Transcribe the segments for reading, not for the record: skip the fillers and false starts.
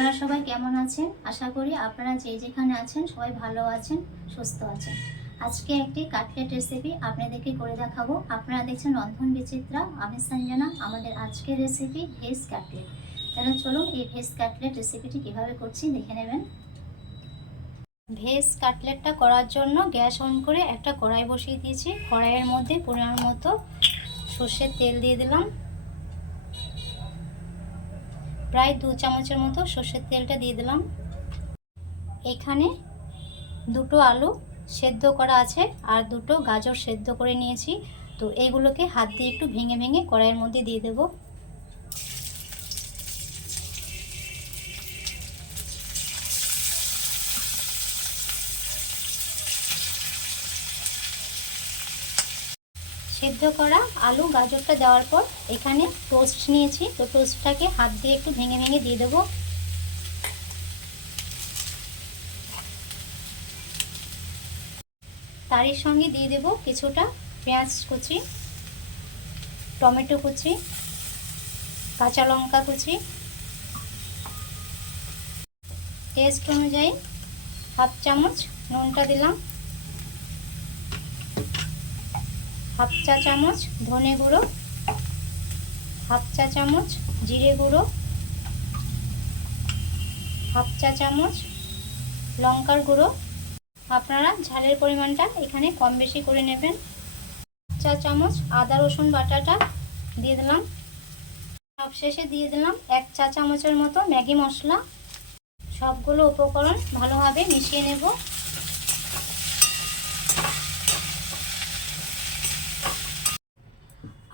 আপনারা সবাই কেমন আছেন? আশা করি আপনারা যে যেখানে আছেন সবাই ভালো আছেন, সুস্থ আছেন। আজকে একটি কাটলেট রেসিপি আপনাদেরকে করে দেখাবো। আপনারা দেখছেন রন্ধন বিচিত্রা, আমি সঞ্জনা। আমাদের আজকের রেসিপি ভেজ কাটলেট। তাহলে চলুন এই ভেজ কাটলেট রেসিপিটি কিভাবে করছি দেখে নেবেন। ভেজ কাটলেটটা করার জন্য গ্যাস অন করে একটা কড়াই বসিয়ে দিয়েছি। কড়াইয়ের মধ্যে পরিমাণ মতো সর্ষের তেল দিয়ে দিলাম। প্রায় 2 চামচের মতো সর্ষের তেলটা দিয়ে দিলাম। এখানে দুটো আলু সেদ্ধ করা আছে আর দুটো গাজর সেদ্ধ করে নিয়েছি। তো এইগুলোকে হাত দিয়ে একটু ভেঙে ভেঙে কড়াইয়ের মধ্যে দিয়ে দেব। সেদ্ধ করা আলু গাজরটা দেওয়ার পর এখানে টোস্ট নিয়েছি। তো টোস্টটাকে হাত দিয়ে একটু ভেঙে ভেঙে দিয়ে দেব। তারই সঙ্গে দিয়ে দেব কিছুটা পেঁয়াজ কুচি, টমেটো কুচি, কাঁচা লঙ্কা কুচি, টেস্ট অনুযায়ী হাফ চামচ নুনটা দিলাম, হাফ চা চামচ ধনে গুঁড়ো, হাফ চা চামচ জিরে গুঁড়ো, হাফ চা চামচ লঙ্কার গুঁড়ো। আপনারা ঝালের পরিমাণটা এখানে কম বেশি করে নেবেন। চা চামচ আদা রসুন বাটাটা দিয়ে দিলাম। সবশেষে দিয়ে দিলাম 1 চা চামচের মতো ম্যাগি মশলা। সবগুলো উপকরণ ভালোভাবে মিশিয়ে নেব।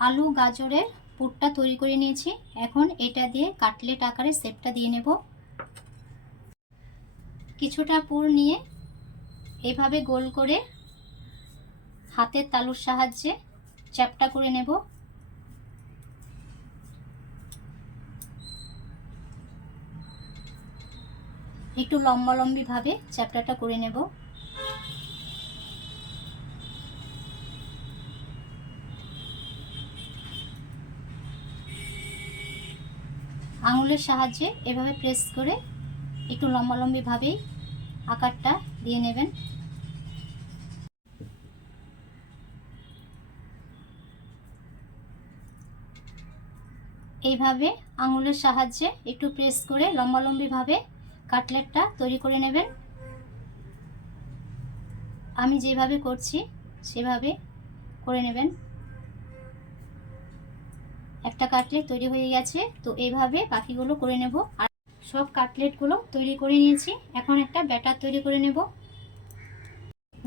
আলু গাজরের পুরটা তৈরি করে নিয়েছি। এখন এটা দিয়ে কাটলেট আকারে শেপটা দিয়ে নেব। কিছুটা পুর নিয়ে এইভাবে গোল করে হাতের তালুর সাহায্যে চ্যাপটা করে নেব। একটু লম্বালম্বি ভাবে চ্যাপটাটা করে নেব। আঙুলের সাহায্যে এভাবে প্রেস করে একটু লম্বালম্বি ভাবেই আকারটা দিয়ে নেবেন। এইভাবে আঙুলের সাহায্যে একটু প্রেস করে লম্বালম্বি ভাবে কাটলেটটা তৈরি করে নেবেন। আমি যেভাবে করছি সেভাবে করে নেবেন। একটা কাটলেট তৈরি হয়ে গেছে। তো এইভাবে বাকিগুলো করে নেব। আর সব কাটলেটগুলো তৈরি করে নিয়েছি। এখন একটা ব্যাটার তৈরি করে নেব।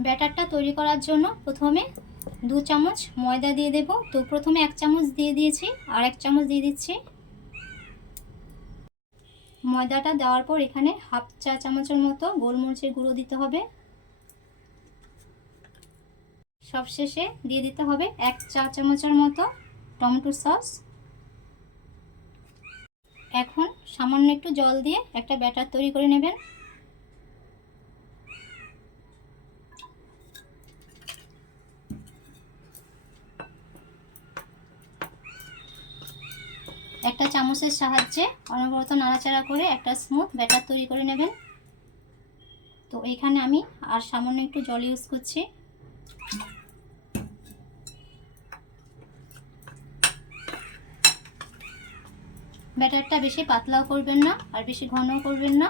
ব্যাটারটা তৈরি করার জন্য প্রথমে 2 চামচ ময়দা দিয়ে দেব। তো প্রথমে 1 চামচ দিয়ে দিয়েছি, আর 1 চামচ দিয়ে দিচ্ছি। ময়দাটা দেওয়ার পর এখানে হাফ চা চামচের মতো গোলমরিচের গুঁড়ো দিতে হবে। সবশেষে দিয়ে দিতে হবে 1 চা চামচের মতো টমেটো সস। এখন সামান্য একটু জল দিয়ে একটা ব্যাটার তৈরি করে নেবেন। একটা চামচের সাহায্যে অনবরত নাড়াচাড়া করে একটা স্মুথ ব্যাটার তৈরি করে নেবেন। তো এখানে আমি আর সামান্য একটু জল ইউজ করছি। ব্যাটারটা বেশি পাতলাও করবেন না আর বেশি ঘনও করবেন না।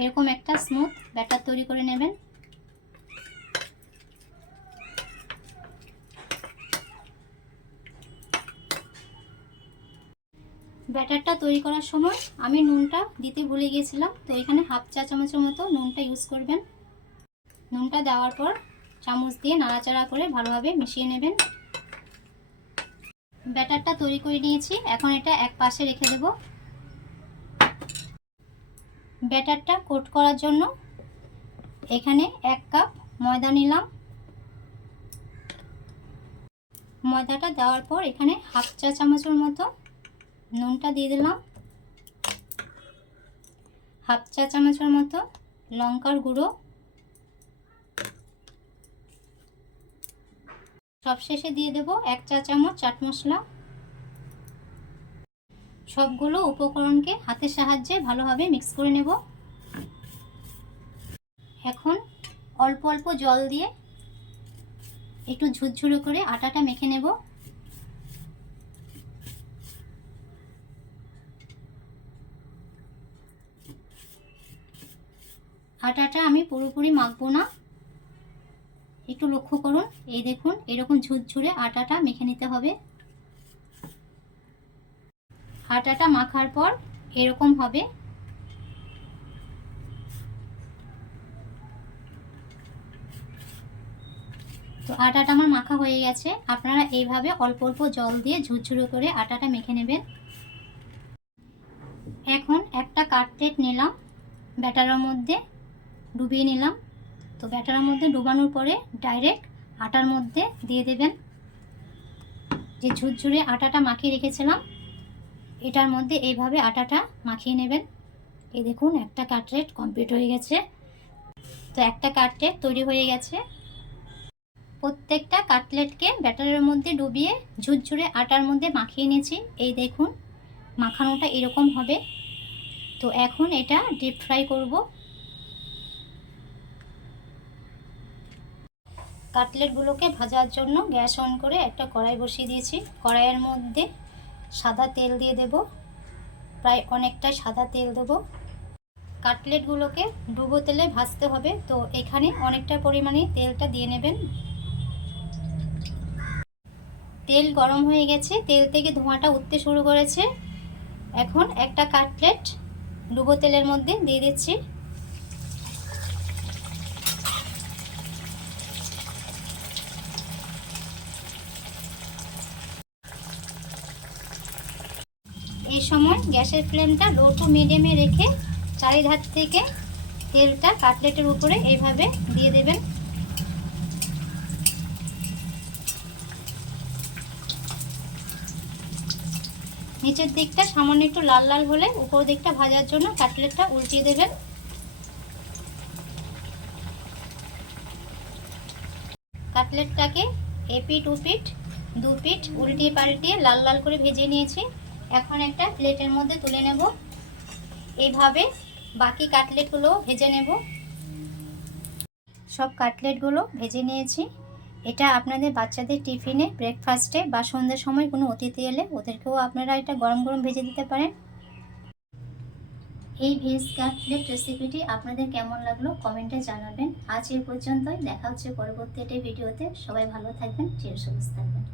এরকম একটা স্মুথ ব্যাটার তৈরি করে নেবেন। ব্যাটারটা তৈরি করার সময় আমি নুনটা দিতে ভুলে গিয়েছিলাম। তো এখানে হাফ চা চামচের মতো নুনটা ইউজ করবেন। নুনটা দেওয়ার পর চামচ দিয়ে নাড়াচাড়া করে ভালোভাবে মিশিয়ে নেবেন। ব্যাটারটা তৈরি করে নিয়েছি। এখন এটা এক পাশে রেখে দেব। ব্যাটারটা কোট করার জন্য এখানে 1 কাপ ময়দা নিলাম। ময়দাটা দেওয়ার পর এখানে হাফ চা চামচের মতো নুনটা দিয়ে দিলাম, হাফ চা চামচের মতো লঙ্কার গুঁড়ো, সবশেষে দিয়ে দেব 1 চা চামচ চাট মশলা। সবগুলো উপকরণকে হাতের সাহায্যে ভালোভাবে মিক্স করে নেব। এখন অল্প অল্প জল দিয়ে একটু ঝুরঝুরে করে আটাটা মেখে নেব। আটাটা আমি পুরোপুরি মাখবো না, একটু লক্ষ্য করুন। এই দেখুন, এরকম ঝুরঝুরে আটাটা মেখে নিতে হবে। আটাটা মাখার পর এরকম হবে। তো আটাটা আমার মাখা হয়ে গেছে। আপনারা এইভাবে অল্প অল্প জল দিয়ে ঝুরঝুরে করে আটাটা মেখে নেবেন। এখন একটা কাটলেট নিলাম, ব্যাটারের মধ্যে ডুবিয়ে নিলাম। তো ব্যাটারের মধ্যে ডুবানোর পরে ডাইরেক্ট আটার মধ্যে দিয়ে দেবেন। যে ঝুরঝুরে আটাটা মাখিয়ে রেখেছিলাম এটার মধ্যে এইভাবে আটাটা মাখিয়ে নেবেন। এই দেখুন, একটা কাটলেট কমপ্লিট হয়ে গেছে। তো একটা কাটলেট তৈরি হয়ে গেছে। প্রত্যেকটা কাটলেটকে ব্যাটারের মধ্যে ডুবিয়ে ঝুরঝুরে আটার মধ্যে মাখিয়ে নিয়েছি। এই দেখুন, মাখানোটা এরকম হবে। তো এখন এটা ডিপ ফ্রাই করব। কাটলেটগুলোকে ভাজার জন্য গ্যাস অন করে একটা কড়াই বসিয়ে দিয়েছি। কড়াইয়ের মধ্যে সাদা তেল দিয়ে দেব, প্রায় অনেকটা সাদা তেল দেবো। কাটলেটগুলোকে ডুবো তেলে ভাজতে হবে, তো এখানে অনেকটা পরিমাণে তেলটা দিয়ে নেবেন। তেল গরম হয়ে গেছে, তেল থেকে ধোঁয়াটা উঠতে শুরু করেছে। এখন একটা কাটলেট ডুবো তেলের মধ্যে দিয়ে দিচ্ছি। এই সময় গ্যাসের ফ্লেমটা লো টু মিডিয়ামে রেখে চারিধার থেকে তেলটা কাটলেটের উপরে এইভাবে দিয়ে দেবেন। নিচের দিকটা সামান্য একটু লাল লাল হলে উপর দিকটা ভাজার জন্য কাটলেটটা উল্টিয়ে দেবেন। কাটলেটটাকে এপিঠ ওপিঠ দু পিঠ উল্টিয়ে পাল্টিয়ে লাল লাল করে ভেজে নিয়েছি। এখন একটা প্লেটের মধ্যে তুলে নেব। এইভাবে বাকি কাটলেটগুলো ভেজে নেব। সব কাটলেটগুলো ভেজে নিয়েছি। এটা আপনাদের বাচ্চাদের টিফিনে, ব্রেকফাস্টে বা সন্ধ্যার সময় কোনো অতিথি এলে ওদেরকেও আপনারা এটা গরম গরম ভেজে দিতে পারেন। এই ভেজ কাটলেট রেসিপিটি আপনাদের কেমন লাগলো কমেন্টে জানাবেন। আজ এই পর্যন্তই, দেখা হচ্ছে পরবর্তী একটি ভিডিওতে। সবাই ভালো থাকবেন, চিরসবুজ থাকবেন।